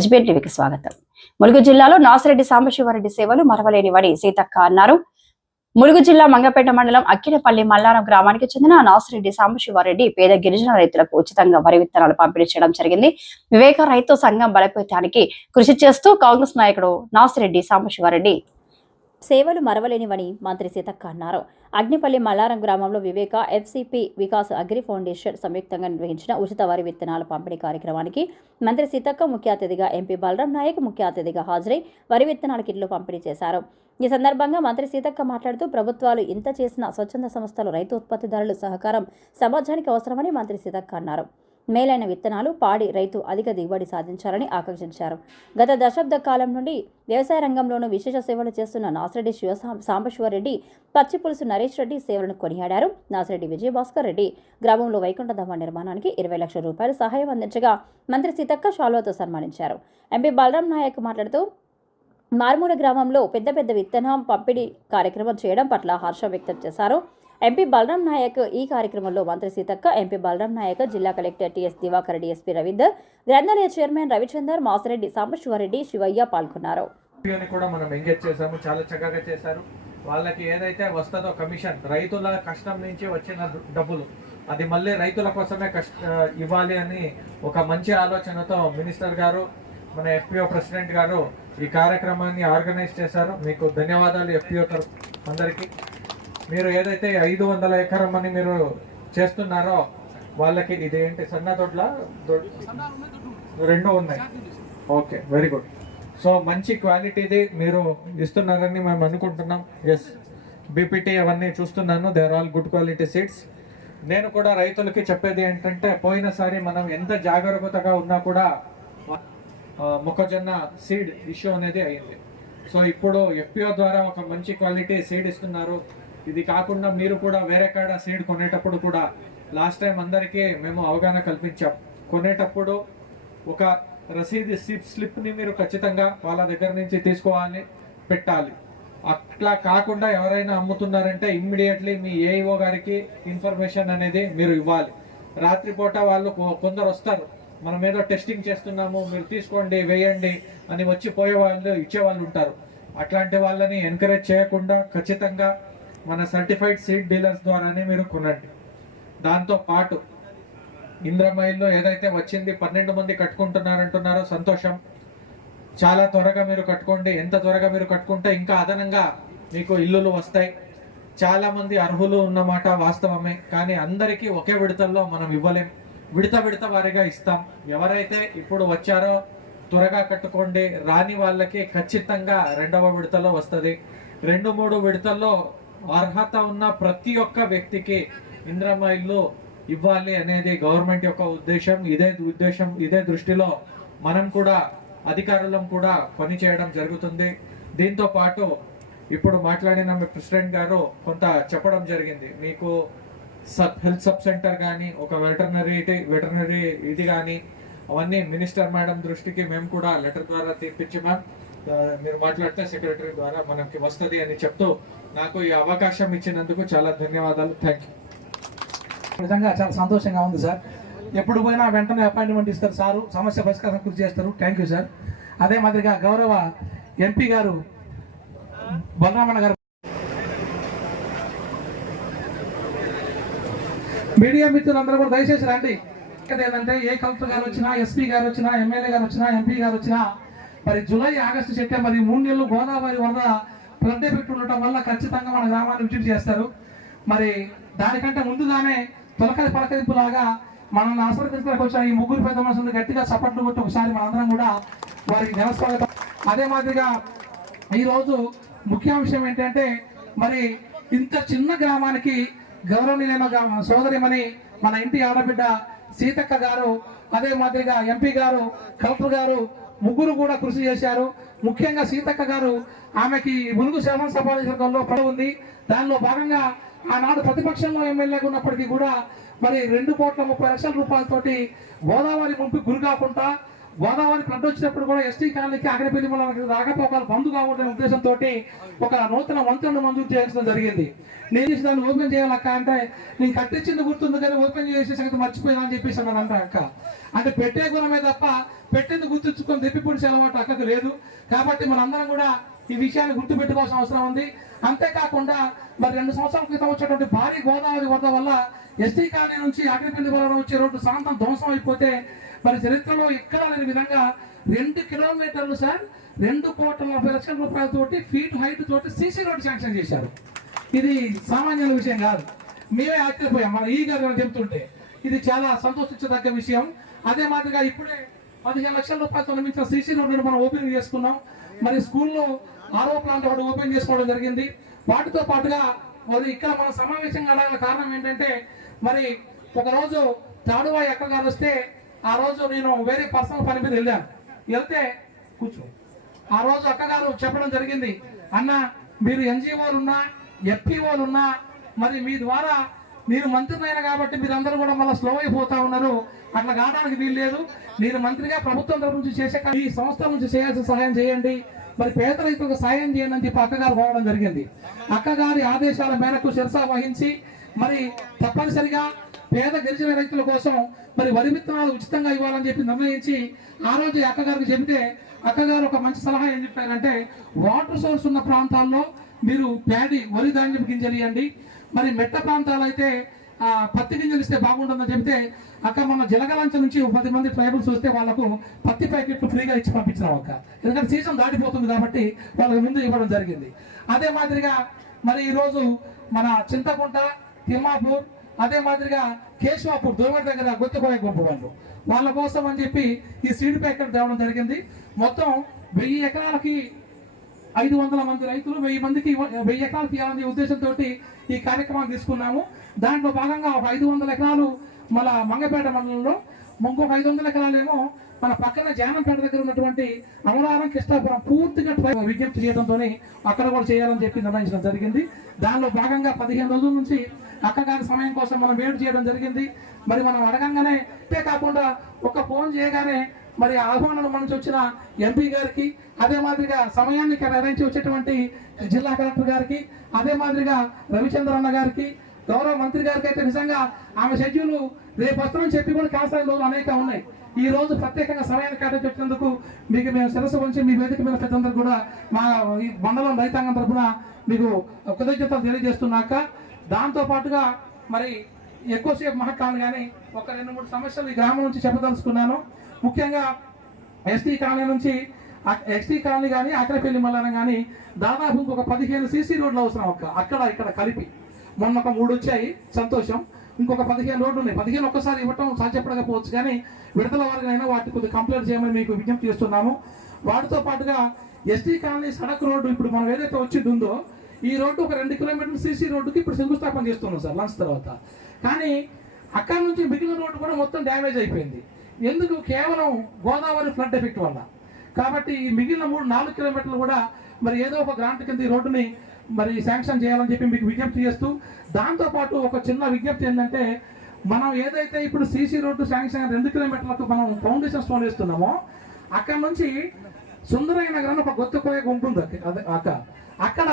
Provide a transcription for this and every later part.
HBN టీవీకి స్వాగతం. ములుగు జిల్లాలో నాసిరెడ్డి సాంబశివారెడ్డి సేవలు మరవలేని వడి సీతక్క అన్నారు. ములుగు జిల్లా మంగపేట మండలం అక్కినపల్లి మల్లారం గ్రామానికి చెందిన నాసిరెడ్డి సాంబశివారెడ్డి పేద గిరిజన రైతులకు ఉచితంగా వరి విత్తనాలు పంపిణీ చేయడం జరిగింది. వివేక రైతు సంఘం బలపేతానికి కృషి చేస్తూ కాంగ్రెస్ నాయకుడు నాసిరెడ్డి సాంబశివారెడ్డి సేవలు మరవలేనివని మంత్రి సీతక్క అన్నారు. అగ్నిపల్లి మల్లారం గ్రామంలో Viveka FCP Vikas agri foundation సంయుక్తంగా నిర్వహించిన ఉచిత వరి విత్తనాల పంపిణీ కార్యక్రమానికి మంత్రి సీతక్క ముఖ్య అతిథిగా ఎంపీ బలరాం నాయక్ ముఖ్య అతిథిగా హాజరై వరి విత్తనాల కిట్లు పంపిణీ చేశారు. ఈ సందర్భంగా మంత్రి సీతక్క మాట్లాడుతూ ప్రభుత్వాలు ఇంత చేసిన స్వచ్ఛంద సంస్థలు రైతు ఉత్పత్తిదారుల సహకారం సమాజానికి అవసరమని మంత్రి సీతక్క అన్నారు. మేలైన విత్తనాలు పాడి రైతు అధిక దిగుబడి సాధించాలని ఆకాంక్షించారు. గత దశాబ్ద కాలం నుండి వ్యవసాయ రంగంలోనూ విశేష సేవలు చేస్తున్న నాసిరెడ్డి శివ సాంబశివరెడ్డి పచ్చి పులుసు నరేష్ రెడ్డి సేవలను కొనియాడారు. నాసిరెడ్డి విజయభాస్కర్ రెడ్డి గ్రామంలో వైకుంఠధామ నిర్మాణానికి ఇరవై లక్షల రూపాయలు సహాయం అందించగా మంత్రి సీతక్క షాల్వాతో సన్మానించారు. ఎంపీ బలరాం నాయక్ మాట్లాడుతూ మారుమూల గ్రామంలో పెద్ద పెద్ద విత్తనం పంపిణీ కార్యక్రమం చేయడం పట్ల హర్షం వ్యక్తం చేశారు. ఎంపీ బలరాం నాయక్ ఈ కార్యక్రమంలో మంత్రి సీతక్క ఎంపీ బలరాం నాయక్ జిల్లా collector TS Diwakar DSP Ravinder గ్రంథాలయ చైర్మన్ రవిచందర్ మాసిరెడ్డి సాంబశివారెడ్డి శివయ్య పాల్గొన్నారు. కూడా మనం ఎంగేజ్ చేశాము చాలా చక్కగా చేశారు. వాళ్ళకి ఏదైతే వస్తుందో కమిషన్ రైతుల కష్టం నుంచి వచ్చిన డబ్బులు అది మళ్ళీ రైతుల కోసమే కష్ట ఇవ్వాలి అని ఒక మంచి ఆలోచనతో మినిస్టర్ గారు మన ఎఫ్పిఓ ప్రెసిడెంట్ గారు ఈ కార్యక్రమాన్ని ఆర్గనైజ్ చేశారు. మీకు ధన్యవాదాలు ఎఫ్పిఓ తరఫు అందరికీ. మీరు ఏదైతే ఐదు వందల ఎకరం అని మీరు చేస్తున్నారో వాళ్ళకి ఇదేంటి సన్న దొడ్ల? రెండు ఉన్నాయి. ఓకే వెరీ గుడ్ సో మంచి క్వాలిటీది మీరు ఇస్తున్నారని మేము అనుకుంటున్నాం. ఎస్ బీపీటీ అవన్నీ చూస్తున్నాను. They are all good quality seeds నేను కూడా రైతులకి చెప్పేది ఏంటంటే పోయినసారి మనం ఎంత జాగ్రత్తగా ఉన్నా కూడా మొక్కజొన్న సీడ్ ఇష్యూ అనేది అయింది. సో ఇప్పుడు ఎఫ్పిఓ ద్వారా ఒక మంచి క్వాలిటీ సీడ్ ఇస్తున్నారు. ఇది కాకుండా మీరు కూడా వేరే కాడ సీడ్ కొనేటప్పుడు కూడా లాస్ట్ టైం అందరికీ మేము అవగాహన కల్పించాం. కొనేటప్పుడు ఒక రసీదు స్లిప్ స్లిప్ని మీరు ఖచ్చితంగా వాళ్ళ దగ్గర నుంచి తీసుకోవాలి పెట్టాలి. అట్లా కాకుండా ఎవరైనా అమ్ముతున్నారంటే ఇమ్మీడియట్లీ మీ ఏఈఓ గారికి ఇన్ఫర్మేషన్ అనేది మీరు ఇవ్వాలి. రాత్రిపూట వాళ్ళు కొ- కొందరు వస్తారు. మనం ఏదో టెస్టింగ్ చేస్తున్నాము మీరు తీసుకోండి వేయండి అని వచ్చి పోయే వాళ్ళు ఇచ్చే వాళ్ళు ఉంటారు. అట్లాంటి వాళ్ళని ఎంకరేజ్ చేయకుండా ఖచ్చితంగా మన సర్టిఫైడ్ సీడ్ డీలర్స్ ద్వారానే మీరు కొనండి. దాంతో పాటు ఇంద్రమైల్లో ఏదైతే వచ్చింది పన్నెండు మంది కట్టుకుంటున్నారంటున్నారో సంతోషం. చాలా త్వరగా మీరు కట్టుకోండి. ఎంత త్వరగా మీరు కట్టుకుంటే ఇంకా అదనంగా మీకు ఇల్లులు వస్తాయి. చాలా మంది అర్హులు ఉన్నమాట వాస్తవమే. కానీ అందరికీ ఒకే విడతల్లో మనం ఇవ్వలేం. విడత విడత వారిగా ఇస్తాం. ఎవరైతే ఇప్పుడు వచ్చారో త్వరగా కట్టుకోండి. రాని వాళ్ళకి ఖచ్చితంగా రెండవ విడతలో వస్తుంది. రెండు మూడు విడతల్లో అర్హత ఉన్న ప్రతి ఒక్క వ్యక్తికి ఇంద్రమ్మ ఇల్లు ఇవ్వాలి అనేది గవర్నమెంట్ యొక్క ఉద్దేశం. ఇదే ఉద్దేశం ఇదే దృష్టిలో మనం కూడా అధికారులం కూడా పని చేయడం జరుగుతుంది. దీంతో పాటు ఇప్పుడు మాట్లాడిన మీ ప్రెసిడెంట్ గారు కొంత చెప్పడం జరిగింది. మీకు సబ్ హెల్త్ సబ్ సెంటర్ కానీ ఒక వెటర్నరీ వెటర్నరీ ఇది కానీ అవన్నీ మినిస్టర్ మేడం దృష్టికి మేము కూడా లెటర్ ద్వారా తీర్పించి మ్యామ్. మీరు మాట్లాడితే సెక్రటరీ ద్వారా మనకి వస్తుంది అని చెప్తూ నాకు ఈ అవకాశం ఇచ్చినందుకు చాలా ధన్యవాదాలు. థ్యాంక్ యూ నిజంగా చాలా సంతోషంగా ఉంది సార్. ఎప్పుడు పోయినా వెంటనే అపాయింట్మెంట్ ఇస్తారు సారు. సమస్య పరిష్కారం కృషి చేస్తారు. థ్యాంక్ యూ సార్ అదే మాదిరిగా గౌరవ ఎంపీ గారు బలరామణ గారు. మీడియా మిత్రులందరూ కూడా దయచేసి రండి. ఇక్కడ ఏంటంటే ఏ కలెక్టర్ గారు వచ్చినా ఎస్పీ గారు వచ్చినా ఎమ్మెల్యే గారు వచ్చినా ఎంపీ గారు వచ్చినా మరి జూలై ఆగస్టు సెప్టెంబర్ ఈ మూడు నెలలు గోదావరి వరద ఫ్లడ్ ఎఫెక్ట్ ఉండటం వల్ల ఖచ్చితంగా మన గ్రామాన్ని విజిట్ చేస్తారు. మరి దానికంటే ముందుగానే తొలకరి పలకరింపు లాగా మనల్ని ఆశీర్వదించడానికి వచ్చిన ఈ ముగ్గురు పెద్ద మనుషులు గట్టిగా చప్పట్లు కొట్టి ఒకసారి మనందరం కూడా వారికి జనస్వాగతం అదే మాదిరిగా ఈరోజు ముఖ్య అంశం ఏంటంటే మరి ఇంత చిన్న గ్రామానికి గౌరవనీయమైన గ్రామ- మన ఇంటి ఆడబిడ్డ సీతక్క గారు అదే మాదిరిగా ఎంపీ గారు కలెక్టర్ గారు ముగ్గురు కూడా కృషి చేశారు. ముఖ్యంగా సీతక్క గారు ఆమెకి ములుగు శ్రవణ సభలో పడి ఉంది. దానిలో భాగంగా ఆనాడు ప్రతిపక్షంలో ఎమ్మెల్యేగా ఉన్నప్పటికీ కూడా మరి రెండు కోట్ల ముప్పై లక్షల రూపాయలతోటి గోదావరి ముంపు గురి కాకుండా గోదావరి ఫ్లడ్ వచ్చినప్పుడు కూడా ఎస్టీ కాలనీకి అక్కడిపల్లి మనకి రాకపోకలు బంద్ కావడం ఉద్దేశంతో ఒక నూతన వంతెన మంజూరు చేయాల్సిన జరిగింది. నేను చేసి దాన్ని ఓపెన్ చేయాలక్క అంటే నేను కట్టించింది గుర్తుంది కానీ ఓపెన్ చేసే సంగతి మర్చిపోయినా అని చెప్పేసి అన్నాడు అక్క. అంటే పెట్టే గుణమే తప్ప పెట్టింది గుర్తుంచుకొని తెప్పిపొడిచే అలవాటు అక్కకు లేదు. కాబట్టి మనందరం కూడా ఈ విషయాన్ని గుర్తుపెట్టుకోవాల్సిన అవసరం ఉంది. అంతేకాకుండా మరి రెండు సంవత్సరాల క్రితం వచ్చేటువంటి భారీ గోదావరి వరద వల్ల ఎస్టీ కాలనీ నుంచి అగ్రిపల్లి వలన వచ్చే రోడ్డు శాంతం ధ్వంసం అయిపోతే మరి చరిత్రలో ఎక్కడ లేని విధంగా రెండు కిలోమీటర్లు సార్ రెండు కోట్ల నలభై లక్షల రూపాయలతోటి ఫీట్ హైట్ తోటి సీసీ రోడ్డు శాంక్షన్ చేశారు. ఇది సామాన్య విషయం కాదు. మేమే ఆశ్చర్యపోయాం. మన ఈ గారు చెప్తుంటే ఇది చాలా సంతోషించదగ్గ విషయం. అదే మాదిరిగా ఇప్పుడే పదిహేను లక్షల రూపాయలతో నిర్మించిన సీసీ రోడ్డును మనం ఓపెన్ చేసుకున్నాం. మరి స్కూల్లో ఆరో ప్లాంట్ ఒకటి ఓపెన్ చేసుకోవడం జరిగింది. వాటితో పాటుగా మరి ఇక్కడ మనం సమావేశం కావడానికి కారణం ఏంటంటే మరి ఒకరోజు తాడువాయి అక్క వస్తే ఆ రోజు నేను వేరే పర్సనల్ పని మీద వెళ్ళాను. వెళ్తే కూర్చో. ఆ రోజు అక్కగారు చెప్పడం జరిగింది అన్న మీరు ఎన్జిఓలు ఉన్నా ఎఫ్పిఓలు ఉన్నా మరి మీ ద్వారా మీరు మంత్రినైనా కాబట్టి మీరందరూ కూడా మళ్ళీ స్లో అయిపోతా ఉన్నారు. అట్లా కావడానికి వీలు లేదు. మీరు మంత్రిగా ప్రభుత్వం తరపు నుంచి చేసే ఈ సంస్థ నుంచి చేయాల్సిన సహాయం చేయండి. మరి పేద రైతులకు సాయం చేయండి అని చెప్పి అక్కగారు కోవడం జరిగింది. అక్కగారి ఆదేశాల మేరకు శిరసా వహించి మరి తప్పనిసరిగా పేద గిరిజన రైతుల కోసం మరి వరి విత్తనాలు ఉచితంగా ఇవ్వాలని చెప్పి నిర్ణయించి ఆ రోజు అక్కగారికి చెబితే అక్కగారు ఒక మంచి సలహా ఏం చెప్పారంటే వాటర్ సోర్స్ ఉన్న ప్రాంతాల్లో మీరు ప్యాడి వరి ధాన్యం గింజలు ఇవ్వండి మరి మెట్ట ప్రాంతాలు అయితే పత్తి గింజలు ఇస్తే బాగుంటుందని చెప్తే అక్క మన జలగలంచ నుంచి పది మంది ట్రైబల్స్ వస్తే వాళ్ళకు పత్తి ప్యాకెట్లు ఫ్రీగా ఇచ్చి పంపించినాం అక్క. ఎందుకంటే సీజన్ దాటిపోతుంది కాబట్టి వాళ్ళకి ముందు ఇవ్వడం జరిగింది. అదే మాదిరిగా మరి ఈరోజు మన చింతకుంట తిమ్మాపూర్ అదే మాదిరిగా కేశవాపూర్ దోమటి దగ్గర గొత్తుకోయ గొప్ప వాళ్ళు వాళ్ళ కోసం అని చెప్పి ఈ సీడ్ ప్యాకెట్ తేవడం జరిగింది. మొత్తం వెయ్యి ఎకరాలకి ఐదు వందల మంది రైతులు వెయ్యి మందికి వెయ్యి ఎకరాలు తీయాలనే ఉద్దేశంతో ఈ కార్యక్రమాన్ని తీసుకున్నాము. దాంట్లో భాగంగా ఒక ఐదు వందల ఎకరాలు మన మంగపేట మండలంలో ఇంకొక ఐదు వందల ఎకరాలేమో మన పక్కన జానంపేట దగ్గర ఉన్నటువంటి అమలారం కృష్ణాపురం పూర్తిగా ట్రై- విజ్ఞప్తి చేయడంతో అక్కడ కూడా చేయాలని చెప్పి నిర్ణయించడం జరిగింది. దానిలో భాగంగా పదిహేను రోజుల నుంచి అక్కగారి సమయం కోసం మనం వేటు చేయడం జరిగింది. మరి మనం అడగంగానే అంతే కాకుండా ఒక ఫోన్ చేయగానే మరి ఆహ్వానం మన నుంచి వచ్చిన ఎంపీ గారికి అదే మాదిరిగా సమయాన్ని నిర్ణయించి వచ్చేటువంటి జిల్లా కలెక్టర్ గారికి అదే మాదిరిగా రవిచంద్ర అన్న గారికి గౌరవ మంత్రి గారికి అయితే నిజంగా ఆమె షెడ్యూల్ రేపు వస్తామని చెప్పి కూడా కాస్త రోజులు అనేక ఉన్నాయి. ఈ రోజు ప్రత్యేకంగా సమయాన్ని కేటాయించి వచ్చినందుకు మీకు మేము శిరస్సు ఉంచి మీ వేదిక మీద పెద్దందరూ కూడా మా ఈ మండలం రైతాంగం తరఫున మీకు కృతజ్ఞతలు తెలియజేస్తున్నాక దాంతో పాటుగా మరి ఎక్కువసేపు మాట్లాడాను కానీ ఒక రెండు మూడు సమస్యలు ఈ గ్రామం నుంచి చెప్పదలుచుకున్నాను. ముఖ్యంగా ఎస్టీ కాలనీ నుంచి ఎస్టీ కాలనీ కానీ అక్కడపల్లి మల్లారం కానీ దాదాపు ఇంకొక పదిహేను సీసీ రోడ్లు అవసరం ఒక అక్కడ ఇక్కడ కలిపి. మొన్న ఒక మూడు వచ్చాయి సంతోషం. ఇంకొక పదిహేను రోడ్లు ఉన్నాయి. పదిహేను ఒక్కసారి ఇవ్వటం సాధ్యపడకపోవచ్చు కానీ విడతల వారికైనా వాటికి కొద్దిగా కంప్లైంట్ చేయమని మీకు విజ్ఞప్తి చేస్తున్నాము. వాటితో పాటుగా ఎస్టీ కాలనీ సడక్ రోడ్డు ఇప్పుడు మనం ఏదైతే వచ్చింది ఉందో ఈ రోడ్డు ఒక రెండు కిలోమీటర్ల సీసీ రోడ్డుకి ఇప్పుడు శంకుస్థాపన చేస్తున్నాం సార్ లంచ్ తర్వాత. కానీ అక్కడ నుంచి మిగిలిన రోడ్డు కూడా మొత్తం డ్యామేజ్ అయిపోయింది. ఎందుకు? కేవలం గోదావరి ఫ్లడ్ ఎఫెక్ట్ వల్ల. కాబట్టి ఈ మిగిలిన మూడు నాలుగు కిలోమీటర్లు కూడా మరి ఏదో ఒక గ్రాంట్ కింద ఈ రోడ్డుని మరి శాంక్షన్ చేయాలని చెప్పి మీకు విజ్ఞప్తి చేస్తూ దాంతో పాటు ఒక చిన్న విజ్ఞప్తి ఏంటంటే మనం ఏదైతే ఇప్పుడు సీసీ రోడ్డు శాంక్షన్ రెండు కిలోమీటర్లకు మనం ఫౌండేషన్ స్టోన్ వేస్తున్నామో అక్కడ నుంచి సుందరయ్య నగరం ఒక గొత్తుకోయ ఉంటుంది అక్క- అదే అక్కడ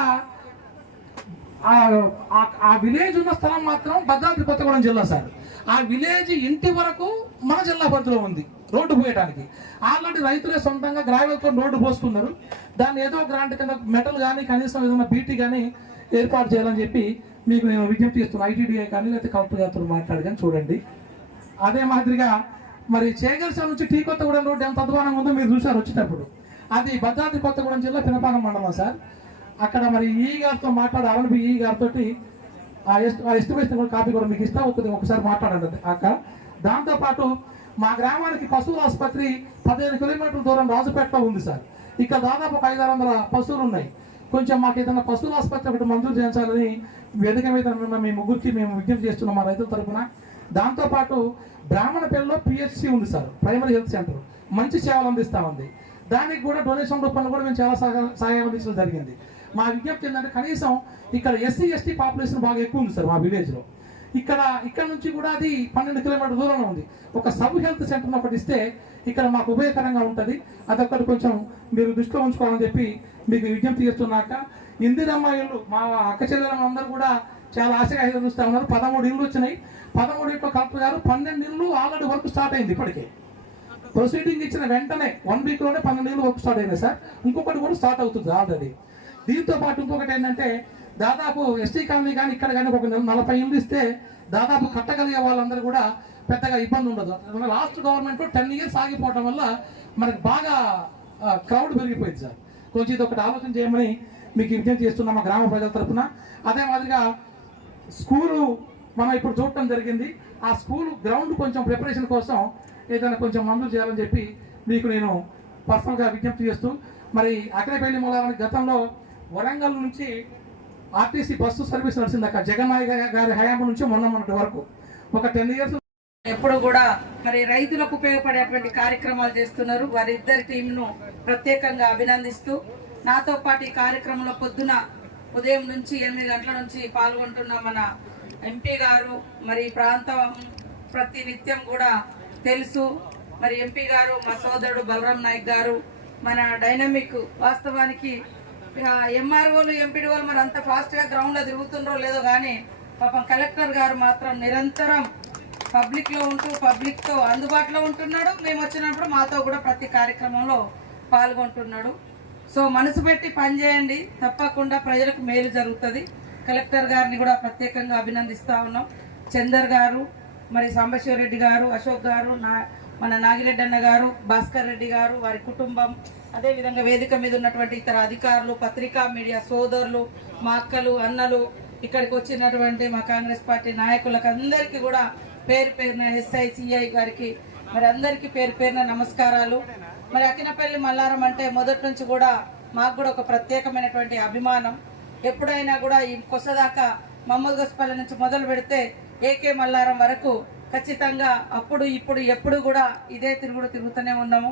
ఆ విలేజ్ ఉన్న స్థలం మాత్రం భద్రాద్రి కొత్తగూడెం జిల్లా సార్. ఆ విలేజ్ ఇంటి వరకు మన జిల్లా పరిధిలో ఉంది రోడ్డు పోయడానికి ఆల్రెడీ రైతులే సొంతంగా గ్రావెల్తో రోడ్డు పోస్తున్నారు. దాన్ని ఏదో గ్రాంట్ కింద మెటల్ కానీ కనీసం ఏదైనా బీటీ కానీ ఏర్పాటు చేయాలని చెప్పి మీకు నేను విజ్ఞప్తి చేస్తున్నాను ఐటీడీఐ కానీ లేకపోతే కలెక్టర్ గారితో మాట్లాడి కానీ చూడండి. అదే మాదిరిగా మరి చేగల్స నుంచి టీ కొత్తగూడెం రోడ్డు ఎంత అధ్వానంగా ఉందో మీరు చూసారు వచ్చేటప్పుడు. అది భద్రాద్రి కొత్తగూడెం జిల్లా పినపాకం మండలం సార్. అక్కడ మరి ఈ గారితో మాట్లాడాలని ఈ గారితో ఆ ఎస్ట్ ఆ ఎస్టిమేషన్ కూడా కాపీ కూడా మీకు ఇస్తా ఒకటి ఒకసారి మాట్లాడండి అక్క. దాంతోపాటు మా గ్రామానికి పశువుల ఆసుపత్రి పదిహేను కిలోమీటర్ల దూరం రాజుపేటలో ఉంది సార్. ఇక్కడ దాదాపు ఒక ఐదు వందల పశువులు ఉన్నాయి. కొంచెం మాకు ఏదైనా పశువుల ఆసుపత్రి ఒకటి మంజూరు చేయించాలని వేదిక మీద ఉన్న మీ ముగ్గురికి మేము విజ్ఞప్తి చేస్తున్నాం మా రైతుల తరఫున దాంతోపాటు బ్రాహ్మణపల్లిలో పిహెచ్సి ఉంది సార్ ప్రైమరీ హెల్త్ సెంటర్ మంచి సేవలు అందిస్తా ఉంది. దానికి కూడా డొనేషన్ రూపంలో కూడా మేము చాలా సహాయం అందించడం జరిగింది. మా విజ్ఞప్తి ఏంటంటే కనీసం ఇక్కడ ఎస్సీ ఎస్టీ పాపులేషన్ బాగా ఎక్కువ ఉంది సార్ మా విలేజ్లో. ఇక్కడ ఇక్కడ నుంచి కూడా అది పన్నెండు కిలోమీటర్ దూరంలో ఉంది. ఒక సబ్ హెల్త్ సెంటర్ ఒకటి ఇస్తే ఇక్కడ మాకు ఉపయోగకరంగా ఉంటుంది. అదొక్కటి కొంచెం మీరు దృష్టిలో ఉంచుకోవాలని చెప్పి మీకు విజ్ఞప్తి చేస్తున్నాక ఇందిరమ్మ ఇల్లు మా అక్క చెల్లెలం అందరూ కూడా చాలా ఆశగా ఎదురుస్తూ ఉన్నారు. పదమూడు ఇల్లు వచ్చినాయి. పదమూడు ఇంట్లో కలెక్టర్ గారు పన్నెండు ఇళ్ళు ఆల్రెడీ వర్క్ స్టార్ట్ అయింది ఇప్పటికే. ప్రొసీడింగ్ ఇచ్చిన వెంటనే వన్ వీక్లోనే పన్నెండు ఇళ్ళు వర్క్ స్టార్ట్ అయినాయి సార్. ఇంకొకటి కూడా స్టార్ట్ అవుతుంది ఆల్రెడీ. దీంతో పాటు ఇంకొకటి ఏంటంటే దాదాపు ఎస్టీ కాలనీ కానీ ఇక్కడ కానీ ఒక నలభై ఇల్లు ఇస్తే దాదాపు కట్టగలిగే వాళ్ళందరూ కూడా పెద్దగా ఇబ్బంది ఉండదు. లాస్ట్ గవర్నమెంట్ టెన్ ఇయర్స్ ఆగిపోవడం వల్ల మనకు బాగా క్రౌడ్ పెరిగిపోయింది సార్. కొంచెం ఇది ఒకటి ఆలోచన చేయమని మీకు విజ్ఞప్తి చేస్తున్నాం మా గ్రామ ప్రజల తరఫున అదే మాదిరిగా స్కూలు మనం ఇప్పుడు చూడటం జరిగింది. ఆ స్కూల్ గ్రౌండ్ కొంచెం ప్రిపరేషన్ కోసం ఏదైనా కొంచెం మందులు చేయాలని చెప్పి మీకు నేను పర్సనల్గా విజ్ఞప్తి చేస్తూ మరి అక్కడపల్లి మూలానికి గతంలో వరంగల్ నుంచి ఆర్టీసీ బస్సు సర్వీస్ నడిచింది అక్కడ. జగన్నాయక గారి హయాంపు నుంచి మొన్న మొన్నటి వరకు. ఒక టెన్ ఇయర్స్ ఎప్పుడు కూడా మరి రైతులకు ఉపయోగపడేటువంటి కార్యక్రమాలు చేస్తున్నారు. వారిద్దరి టీంను ప్రత్యేకంగా అభినందిస్తూ నాతో పాటు ఈ కార్యక్రమంలో పొద్దున ఉదయం నుంచి ఎనిమిది గంటల నుంచి పాల్గొంటున్న మన ఎంపీ గారు మరి ప్రాంతం ప్రతి నిత్యం కూడా తెలుసు. మరి ఎంపీ గారు మా సోదరుడు బలరాం నాయక్ గారు మన డైనమిక్ వాస్తవానికి ఎంఆర్ఓలు ఎంపీడీఓలు మరి అంత ఫాస్ట్గా గ్రౌండ్లో తిరుగుతుండ్రో లేదో కానీ పాపం కలెక్టర్ గారు మాత్రం నిరంతరం పబ్లిక్లో ఉంటూ పబ్లిక్తో అందుబాటులో ఉంటున్నాడు. మేము వచ్చినప్పుడు మాతో కూడా ప్రతి కార్యక్రమంలో పాల్గొంటున్నాడు. సో మనసు పెట్టి పనిచేయండి తప్పకుండా ప్రజలకు మేలు జరుగుతుంది. కలెక్టర్ గారిని కూడా ప్రత్యేకంగా అభినందిస్తూ ఉన్నాం. చందర్ గారు మరి సాంబశివరెడ్డి గారు అశోక్ గారు నా మన నాగిరెడ్డి అన్న గారు భాస్కర్ రెడ్డి గారు వారి కుటుంబం అదేవిధంగా వేదిక మీద ఉన్నటువంటి ఇతర అధికారులు పత్రికా మీడియా సోదరులు మా అక్కలు అన్నలు ఇక్కడికి వచ్చినటువంటి మా కాంగ్రెస్ పార్టీ నాయకులకు అందరికీ కూడా పేరు పేరున ఎస్ఐ సిఐ గారికి మరి అందరికీ పేరు పేరున నమస్కారాలు. మరి అకినపల్లి మల్లారం అంటే మొదటి నుంచి కూడా మాకు కూడా ఒక ప్రత్యేకమైనటువంటి అభిమానం. ఎప్పుడైనా కూడా ఈ కొసదాకా మహమ్మద్ గస్పల్లి నుంచి మొదలు పెడితే ఏకే మల్లారం వరకు ఖచ్చితంగా అప్పుడు ఇప్పుడు ఎప్పుడు కూడా ఇదే తిరుగుడు తిరుగుతూనే ఉన్నాము.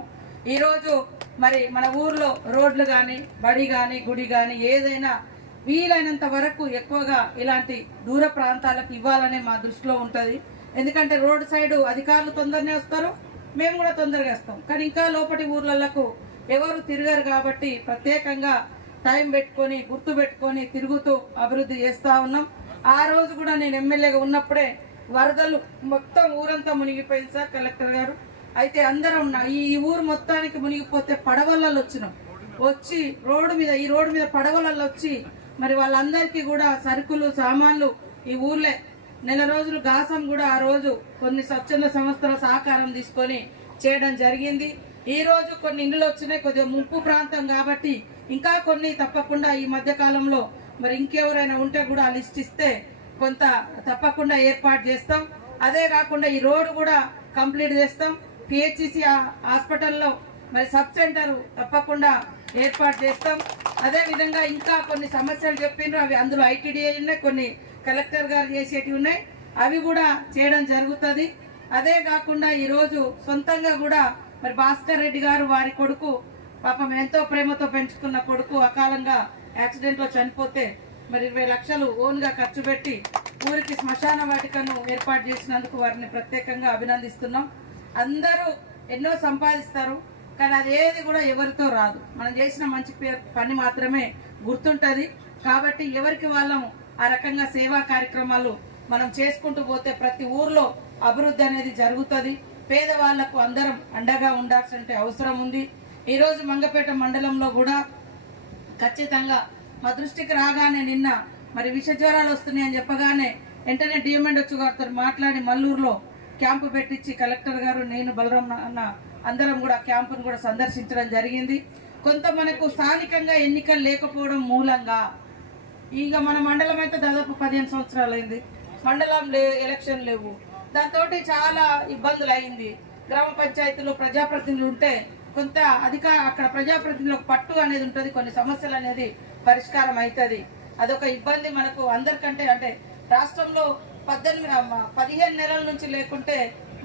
ఈరోజు మరి మన ఊర్లో రోడ్లు కానీ బడి కానీ గుడి కానీ ఏదైనా వీలైనంత వరకు ఎక్కువగా ఇలాంటి దూర ప్రాంతాలకు ఇవ్వాలనే మా దృష్టిలో ఉంటుంది. ఎందుకంటే రోడ్ సైడ్ అధికారులు తొందరనే వస్తారు మేము కూడా తొందరగా వస్తాం. కానీ ఇంకా లోపటి ఊర్లకు ఎవరు తిరగరు కాబట్టి ప్రత్యేకంగా టైం పెట్టుకొని గుర్తు పెట్టుకొని తిరుగుతూ అభివృద్ధి చేస్తూ ఉన్నాం. ఆ రోజు కూడా నేను ఎమ్మెల్యేగా ఉన్నప్పుడే వరదలు మొత్తం ఊరంతా మునిగిపోయింది సార్ కలెక్టర్ గారు. అయితే అందరం ఉన్న ఈ ఊరు మొత్తానికి మునిగిపోతే పడవలలో వచ్చినాం. వచ్చి రోడ్డు మీద ఈ రోడ్డు మీద పడవలలో వచ్చి మరి వాళ్ళందరికీ కూడా సరుకులు సామాన్లు ఈ ఊర్లే. నెల రోజులు గాసం కూడా ఆ రోజు కొన్ని స్వచ్ఛంద సంస్థల సహకారం తీసుకొని చేయడం జరిగింది. ఈ రోజు కొన్ని ఇండ్లు వచ్చినాయి కొద్దిగా ముప్పు ప్రాంతం కాబట్టి ఇంకా కొన్ని తప్పకుండా ఈ మధ్య కాలంలో మరి ఇంకెవరైనా ఉంటే కూడా ఆ లిస్ట్ ఇస్తే కొంత తప్పకుండా ఏర్పాటు చేస్తాం. అదే కాకుండా ఈ రోడ్డు కూడా కంప్లీట్ చేస్తాం. పిహెచ్సి హాస్పిటల్లో మరి సబ్ సెంటర్ తప్పకుండా ఏర్పాటు చేస్తాం. అదే విధంగా ఇంకా కొన్ని సమస్యలు చెప్పిండ్రు అవి అందులో ఐటీడీఏ ఉన్నాయి కొన్ని కలెక్టర్ గారు చేసేటివి ఉన్నాయి. అవి కూడా చేయడం జరుగుతుంది. అదే కాకుండా ఈరోజు సొంతంగా కూడా మరి భాస్కర్ రెడ్డి గారు వారి కొడుకు పాపం ఎంతో ప్రేమతో పెంచుకున్న కొడుకు అకాలంగా యాక్సిడెంట్లో చనిపోతే మరి ఇరవై లక్షలు ఓన్గా ఖర్చు పెట్టి ఊరికి శ్మశాన వాటికను ఏర్పాటు చేసినందుకు వారిని ప్రత్యేకంగా అభినందిస్తున్నాం. అందరూ ఎన్నో సంపాదిస్తారు కానీ అది ఏది కూడా ఎవరితో రాదు. మనం చేసిన మంచి పని మాత్రమే గుర్తుంటుంది. కాబట్టి ఎవరికి వాళ్ళము ఆ రకంగా సేవా కార్యక్రమాలు మనం చేసుకుంటూ పోతే ప్రతి ఊర్లో అభివృద్ధి అనేది జరుగుతుంది. పేదవాళ్ళకు అందరం అండగా ఉండాల్సిన అవసరం ఉంది. ఈరోజు మంగపేట మండలంలో కూడా ఖచ్చితంగా మా దృష్టికి రాగానే నిన్న మరి విష జ్వరాలు వస్తున్నాయని చెప్పగానే వెంటనే డిఎంఎండ్ వచ్చి గారితో మాట్లాడి మల్లూరులో క్యాంపు పెట్టించి కలెక్టర్ గారు నేను బలరాం అన్న అందరం కూడా క్యాంపును కూడా సందర్శించడం జరిగింది. కొంత మనకు స్థానికంగా ఎన్నికలు లేకపోవడం మూలంగా ఇక మన మండలం అయితే దాదాపు పదిహేను సంవత్సరాలు అయింది. మండలం లే ఎలక్షన్ లేవు. దాంతో చాలా ఇబ్బందులు అయింది. గ్రామ పంచాయతీలో ప్రజాప్రతినిధులు ఉంటే కొంత అధిక అక్కడ ప్రజాప్రతినిధులకు పట్టు అనేది ఉంటుంది కొన్ని సమస్యలు అనేది పరిష్కారం అవుతుంది అదొక ఇబ్బంది మనకు అందరికంటే అంటే రాష్ట్రంలో పద్దెనిమిది పదిహేను నెలల నుంచి లేకుంటే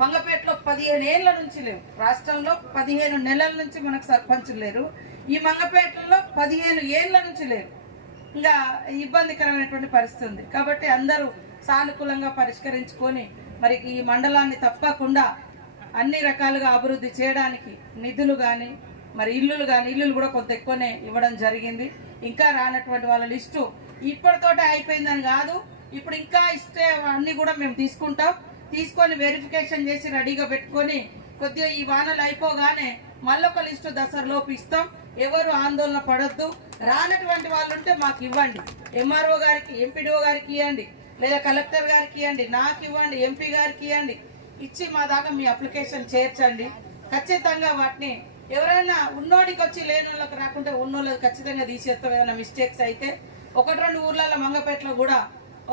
మంగపేటలో పదిహేను ఏళ్ళ నుంచి లేవు. రాష్ట్రంలో పదిహేను నెలల నుంచి మనకు సర్పంచులు లేరు. ఈ మంగపేటలో పదిహేను ఏళ్ళ నుంచి లేరు ఇంకా ఇబ్బందికరమైనటువంటి పరిస్థితి ఉంది. కాబట్టి అందరూ సానుకూలంగా పరిష్కరించుకొని మరి ఈ మండలాన్ని తప్పకుండా అన్ని రకాలుగా అభివృద్ధి చేయడానికి నిధులు కానీ మరి ఇల్లులు కానీ ఇల్లులు కూడా కొంత ఎక్కువనే ఇవ్వడం జరిగింది. ఇంకా రానటువంటి వాళ్ళ లిస్టు ఇప్పటితోటే అయిపోయిందని కాదు. ఇప్పుడు ఇంకా ఇస్తే అన్ని కూడా మేము తీసుకుంటాం. తీసుకొని వెరిఫికేషన్ చేసి రెడీగా పెట్టుకొని కొద్దిగా ఈ వానలు అయిపోగానే మళ్ళొక లిస్టు దసరాలోపు ఇస్తాం. ఎవరు ఆందోళన పడద్దు. రానటువంటి వాళ్ళు ఉంటే మాకు ఇవ్వండి. ఎంఆర్ఓ గారికి ఎంపీడీఓ గారికి ఇవ్వండి లేదా కలెక్టర్ గారికి ఇవ్వండి నాకు ఇవ్వండి ఎంపీ గారికి ఇవ్వండి ఇచ్చి మా దాకా మీ అప్లికేషన్ చేర్చండి. ఖచ్చితంగా వాటిని ఎవరైనా ఉన్నోడికి వచ్చి లేని వాళ్ళకి రాకుంటే ఉన్నోళ్ళకి ఖచ్చితంగా తీసేస్తాం. ఏమైనా మిస్టేక్స్ అయితే. ఒకటి రెండు ఊర్లలో మంగపేటలో కూడా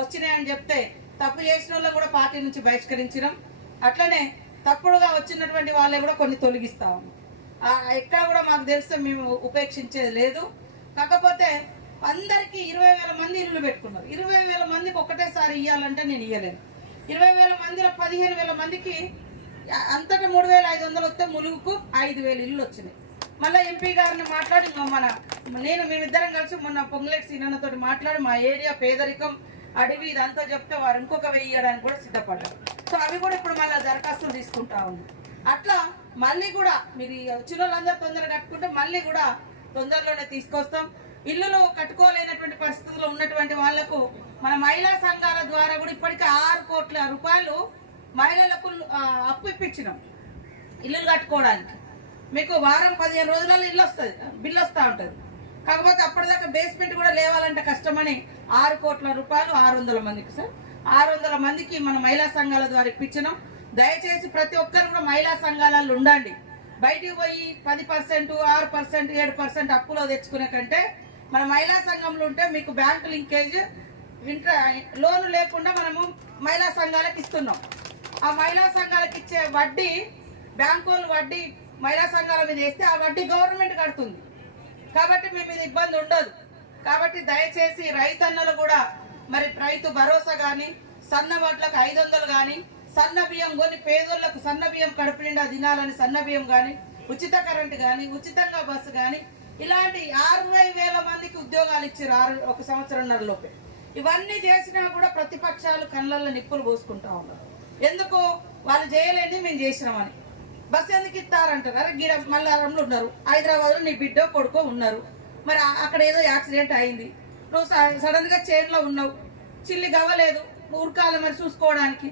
వచ్చినాయని చెప్తే తప్పు చేసిన వాళ్ళు కూడా పార్టీ నుంచి బహిష్కరించడం. అట్లనే తప్పుడుగా వచ్చినటువంటి వాళ్ళే కూడా కొన్ని తొలగిస్తాము ఎక్కడా ఎక్కడ కూడా మాకు తెలిస్తే మేము ఉపేక్షించేది లేదు. కాకపోతే అందరికీ ఇరవై వేల మంది ఇల్లు పెట్టుకున్నారు. ఇరవై వేల మందికి ఒకటేసారి ఇవ్వాలంటే నేను ఇవ్వలేను ఇరవై వేల మందిలో పదిహేను వేల మందికి అంతటా మూడు వేల ఐదు వందలు వస్తే ములుగుకు ఐదు వేల ఇల్లు వచ్చినాయి. మళ్ళీ ఎంపీ గారిని మాట్లాడి మన నేను మేమిద్దరం కలిసి మొన్న పొంగులేటి సీనన్నతో మాట్లాడి మా ఏరియా పేదరికం అడవి ఇదంతా చెప్తే వారు ఇంకొక వెయ్యడానికి కూడా సిద్ధపడ్డారు. సో అవి కూడా ఇప్పుడు మళ్ళీ దరఖాస్తులు తీసుకుంటా ఉంది. అట్లా మళ్ళీ కూడా మీరు వచ్చిన వాళ్ళందరూ తొందరగా కట్టుకుంటే మళ్ళీ కూడా తొందరలోనే తీసుకొస్తాం. ఇల్లులు కట్టుకోలేనటువంటి పరిస్థితుల్లో ఉన్నటువంటి వాళ్ళకు మన మహిళా సంఘాల ద్వారా కూడా ఇప్పటికే ఆరు కోట్ల రూపాయలు మహిళలకు అప్పు ఇప్పించినాం ఇల్లులు కట్టుకోవడానికి. మీకు వారం పదిహేను రోజులలో ఇల్లు వస్తుంది బిల్లు వస్తూ ఉంటుంది. కాకపోతే అప్పటిదాకా బేస్మెంట్ కూడా లేవాలంటే కష్టమని ఆరు కోట్ల రూపాయలు ఆరు వందల మందికి సార్. ఆరు వందల మందికి మన మహిళా సంఘాల ద్వారా ఇప్పించినాం. దయచేసి ప్రతి ఒక్కరు కూడా మహిళా సంఘాలలో ఉండండి. బయటికి పోయి పది పర్సెంట్ ఆరు పర్సెంట్ ఏడు పర్సెంట్ అప్పులో తెచ్చుకునే కంటే మన మహిళా సంఘంలో ఉంటే మీకు బ్యాంక్ లింకేజ్ ఇంట్రా లోన్ లేకుండా మనము మహిళా సంఘాలకు ఇస్తున్నాం. ఆ మహిళా సంఘాలకు ఇచ్చే వడ్డీ బ్యాంకు వడ్డీ మహిళా సంఘాల మీద వేస్తే ఆ వడ్డీ గవర్నమెంట్ కడుతుంది. కాబట్టి మీ మీద ఇబ్బంది ఉండదు. కాబట్టి దయచేసి రైతన్నలు కూడా మరి రైతు భరోసా కానీ సన్న వడ్లకు ఐదు వందలు కానీ సన్న బియ్యం కొని పేదోళ్ళకు సన్న బియ్యం కడుపు నిండా తినాలని సన్న బియ్యం కానీ ఉచిత కరెంటు కానీ ఉచితంగా బస్సు కానీ ఇలాంటి అరవై వేల మందికి ఉద్యోగాలు ఇచ్చారు ఆరు ఒక సంవత్సరంన్నర లోపే. ఇవన్నీ చేసినా కూడా ప్రతిపక్షాలు కళ్ళల్లో నిప్పులు పోసుకుంటా ఉన్నారు. ఎందుకు? వాళ్ళు చేయలేని మేము చేసినామని. బస్సు ఎందుకు ఇస్తారంటారు అరే గీడ మల్లారంలో ఉన్నారు. హైదరాబాద్లో నీ బిడ్డ కొడుకో ఉన్నారు. మరి అక్కడ ఏదో యాక్సిడెంట్ అయింది. నువ్వు స- సడన్గా చైన్లో ఉన్నావు. చిల్లి గవ్వలేదు. ఉరకాలి మరి చూసుకోవడానికి.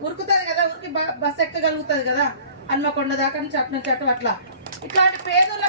ఉరుకుతుంది కదా? ఉరికి బ- బస్సు ఎక్కగలుగుతుంది కదా? అన్నకొండ దాకా నుంచి అటు నుంచి అటు అట్లా. ఇట్లాంటి పేదోళ్ళ